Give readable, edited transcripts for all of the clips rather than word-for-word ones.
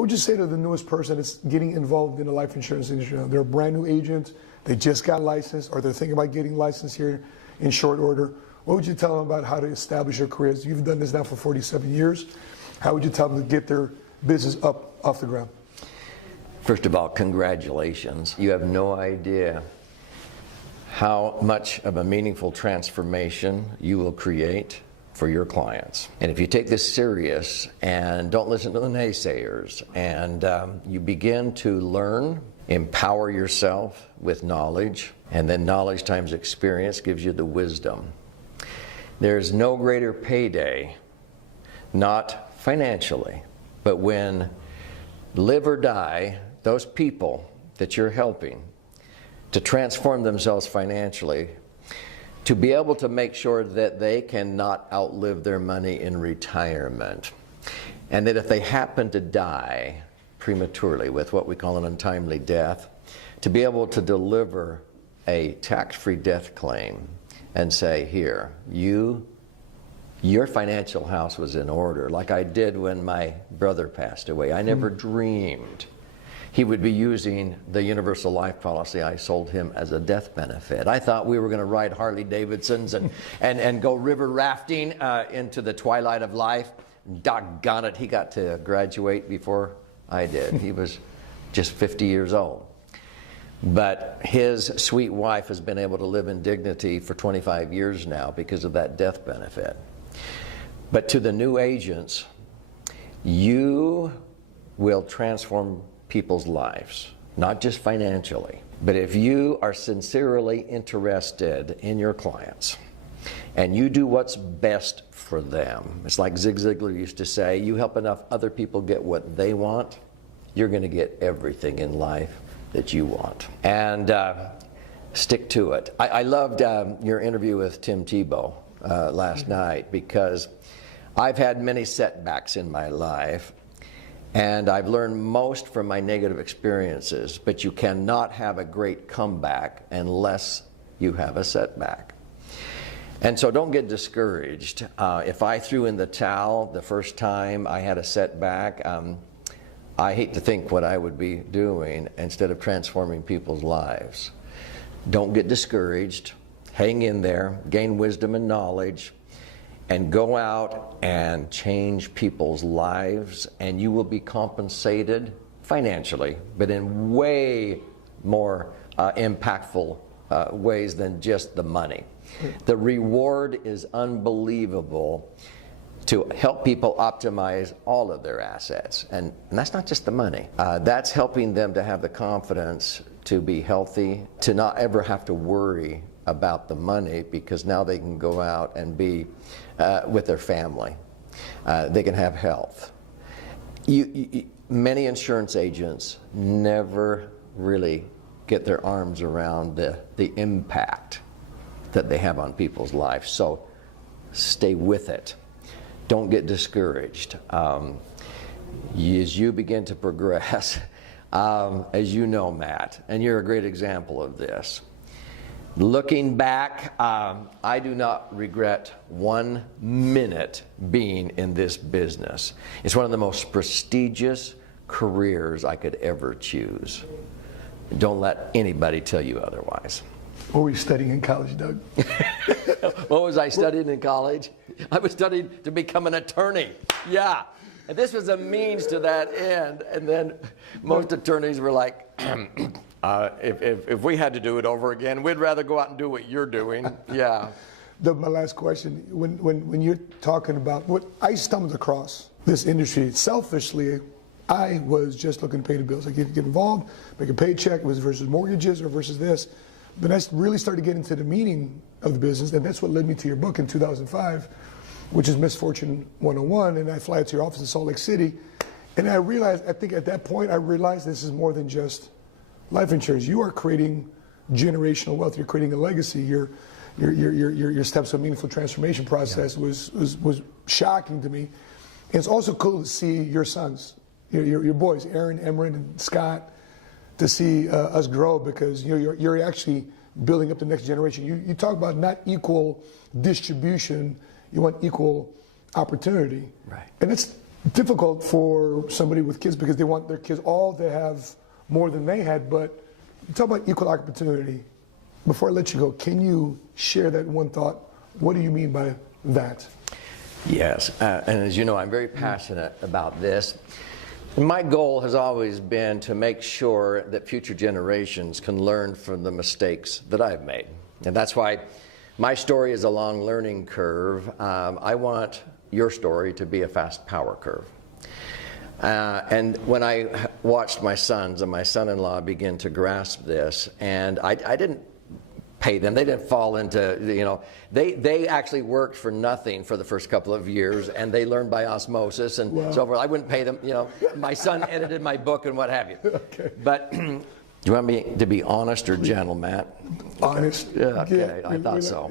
What would you say to the newest person that's getting involved in the life insurance industry? They're a brand new agent, they just got licensed, or they're thinking about getting licensed here in short order. What would you tell them about how to establish their careers? You've done this now for 47 years. How would you tell them to get their business up off the ground? First of all, congratulations. You have no idea how much of a meaningful transformation you will create for your clients. And if you take this serious and don't listen to the naysayers, and you begin to learn, empower yourself with knowledge, and then knowledge times experience gives you the wisdom. There's no greater payday, not financially, but when live or die, those people that you're helping to transform themselves financially, to be able to make sure that they cannot outlive their money in retirement. And that if they happen to die prematurely with what we call an untimely death, to be able to deliver a tax-free death claim and say, here, your financial house was in order, like I did when my brother passed away. I never dreamed he would be using the universal life policy I sold him as a death benefit. I thought we were going to ride Harley Davidsons and go river rafting into the twilight of life. Doggone it, he got to graduate before I did. He was just 50 years old. But his sweet wife has been able to live in dignity for 25 years now because of that death benefit. But to the new agents, you will transform people's lives, not just financially. But if you are sincerely interested in your clients and you do what's best for them, it's like Zig Ziglar used to say, you help enough other people get what they want, you're going to get everything in life that you want. And stick to it. I loved your interview with Tim Tebow last night, because I've had many setbacks in my life, and I've learned most from my negative experiences, but you cannot have a great comeback unless you have a setback. And so don't get discouraged. If I threw in the towel the first time I had a setback, I hate to think what I would be doing instead of transforming people's lives. Don't get discouraged. Hang in there, gain wisdom and knowledge, and go out and change people's lives, and you will be compensated financially, but in way more impactful ways than just the money. The reward is unbelievable to help people optimize all of their assets. And that's not just the money. That's helping them to have the confidence to be healthy, to not ever have to worry about the money, because now they can go out and be with their family. They can have health. Many insurance agents never really get their arms around the impact that they have on people's lives. So stay with it. Don't get discouraged. As you begin to progress, as you know, Matt, and you're a great example of this, looking back, I do not regret 1 minute being in this business. It's one of the most prestigious careers I could ever choose. Don't let anybody tell you otherwise. What were you studying in college, Doug? What was I studying in college? I was studying to become an attorney. Yeah. And this was a means to that end. And then most attorneys were like, if we had to do it over again, we'd rather go out and do what you're doing. Yeah. My last question, when you're talking about what I stumbled across this industry, selfishly, I was just looking to pay the bills. I could get involved, make a paycheck, it was versus mortgages or versus this. But I really started getting into the meaning of the business, and that's what led me to your book in 2005, which is Misfortune 101, and I fly to your office in Salt Lake City, and I realized, I think at that point, I realized this is more than just life insurance. You are creating generational wealth. You're creating a legacy. Your steps of meaningful transformation process was shocking to me. And it's also cool to see your sons, your boys, Aaron, Emran, and Scott, to see us grow, because you're actually building up the next generation. You talk about not equal distribution, you want equal opportunity. Right. And it's difficult for somebody with kids because they want their kids all to have more than they had. But you talk about equal opportunity. Before I let you go, can you share that one thought? What do you mean by that? Yes, and as you know, I'm very passionate about this. My goal has always been to make sure that future generations can learn from the mistakes that I've made. And that's why my story is a long learning curve. I want your story to be a fast power curve. And when I watched my sons and my son-in-law begin to grasp this, and I didn't pay them. They didn't fall into, they actually worked for nothing for the first couple of years, and they learned by osmosis and so forth. I wouldn't pay them, My son edited my book and what have you. Okay. But do you want me to be honest or gentle, Matt? Honest. Yeah, okay, I thought so.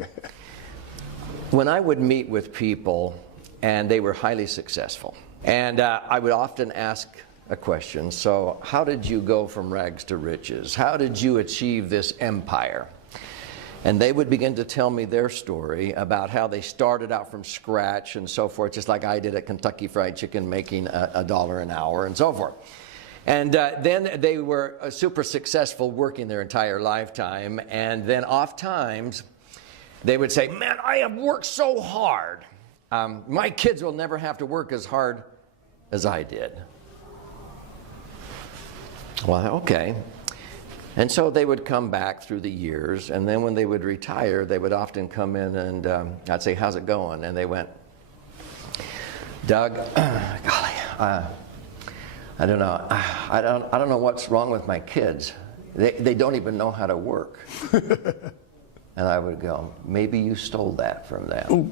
When I would meet with people and they were highly successful, and I would often ask a question, so how did you go from rags to riches? How did you achieve this empire? And they would begin to tell me their story about how they started out from scratch and so forth, just like I did at Kentucky Fried Chicken, making $1 an hour and so forth. And then they were super successful working their entire lifetime. And then oft times they would say, man, I have worked so hard. My kids will never have to work as hard as I did. Well, okay. And so they would come back through the years, and then when they would retire, they would often come in and I'd say, how's it going? And they went, Doug, golly, I don't know. I don't know what's wrong with my kids. They don't even know how to work. And I would go, maybe you stole that from them. Ooh.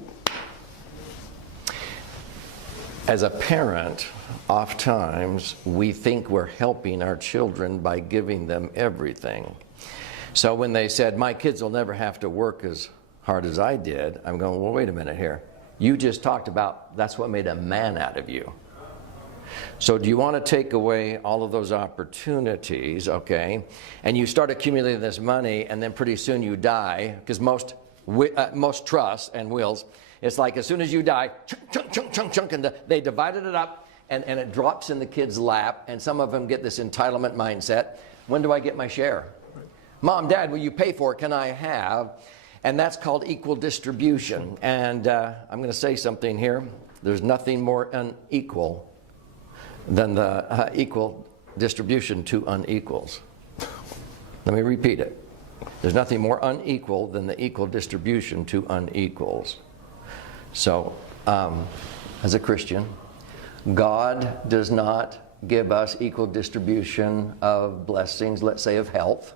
As a parent, oftentimes we think we're helping our children by giving them everything. So when they said, my kids will never have to work as hard as I did, I'm going, well, wait a minute here. You just talked about that's what made a man out of you. So do you want to take away all of those opportunities, okay, and you start accumulating this money, and then pretty soon you die, because most trusts and wills, it's like as soon as you die, chunk, and they divided it up, and it drops in the kid's lap, and some of them get this entitlement mindset. When do I get my share? Right. Mom, Dad, will you pay for it? Can I have? And that's called equal distribution. And I'm going to say something here. There's nothing more unequal than the equal distribution to unequals. Let me repeat it. There's nothing more unequal than the equal distribution to unequals. So, as a Christian, God does not give us equal distribution of blessings, let's say of health,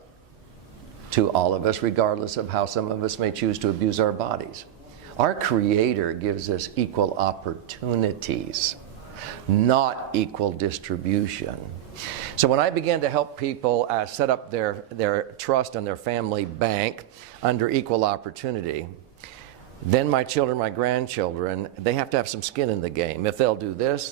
to all of us, regardless of how some of us may choose to abuse our bodies. Our Creator gives us equal opportunities, not equal distribution. So when I began to help people set up their trust and their family bank under equal opportunity, then my children, my grandchildren, they have to have some skin in the game. If they'll do this,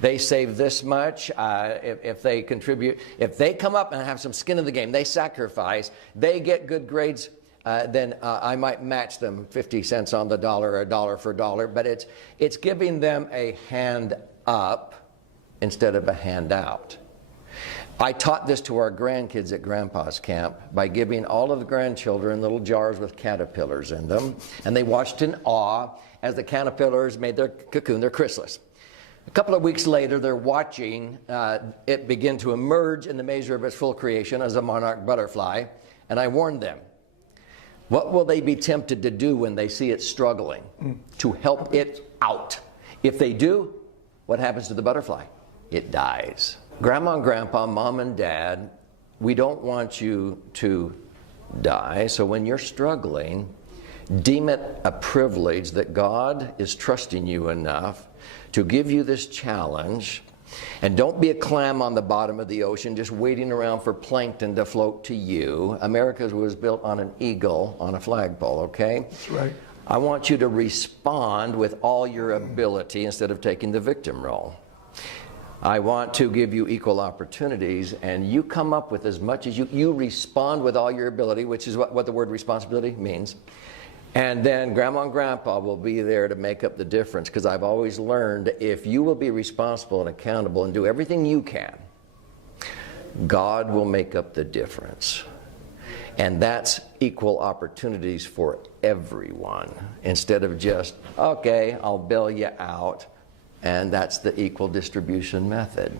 they save this much. If they contribute, if they come up and have some skin in the game, they sacrifice, they get good grades, then I might match them 50 cents on the dollar or $1 for $1. But it's giving them a hand up instead of a handout. I taught this to our grandkids at Grandpa's camp by giving all of the grandchildren little jars with caterpillars in them, and they watched in awe as the caterpillars made their cocoon, their chrysalis. A couple of weeks later, they're watching it begin to emerge in the measure of its full creation as a monarch butterfly, and I warned them. What will they be tempted to do when they see it struggling? To help it out. If they do, what happens to the butterfly? It dies. Grandma and Grandpa, Mom and Dad, we don't want you to die. So when you're struggling, deem it a privilege that God is trusting you enough to give you this challenge. And don't be a clam on the bottom of the ocean just waiting around for plankton to float to you. America was built on an eagle on a flagpole, okay? That's right. I want you to respond with all your ability instead of taking the victim role. I want to give you equal opportunities, and you come up with as much as you respond with all your ability, which is what the word responsibility means. And then Grandma and Grandpa will be there to make up the difference, because I've always learned if you will be responsible and accountable and do everything you can, God will make up the difference. And that's equal opportunities for everyone, instead of just, okay, I'll bail you out, and that's the equal distribution method.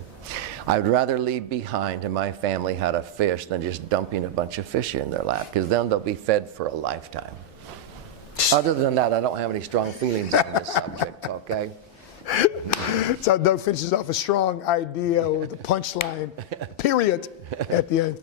I'd rather leave behind to my family how to fish than just dumping a bunch of fish in their lap, because then they'll be fed for a lifetime. Other than that, I don't have any strong feelings on this subject, okay? That's how Doug finishes off a strong idea with a punchline, period, at the end.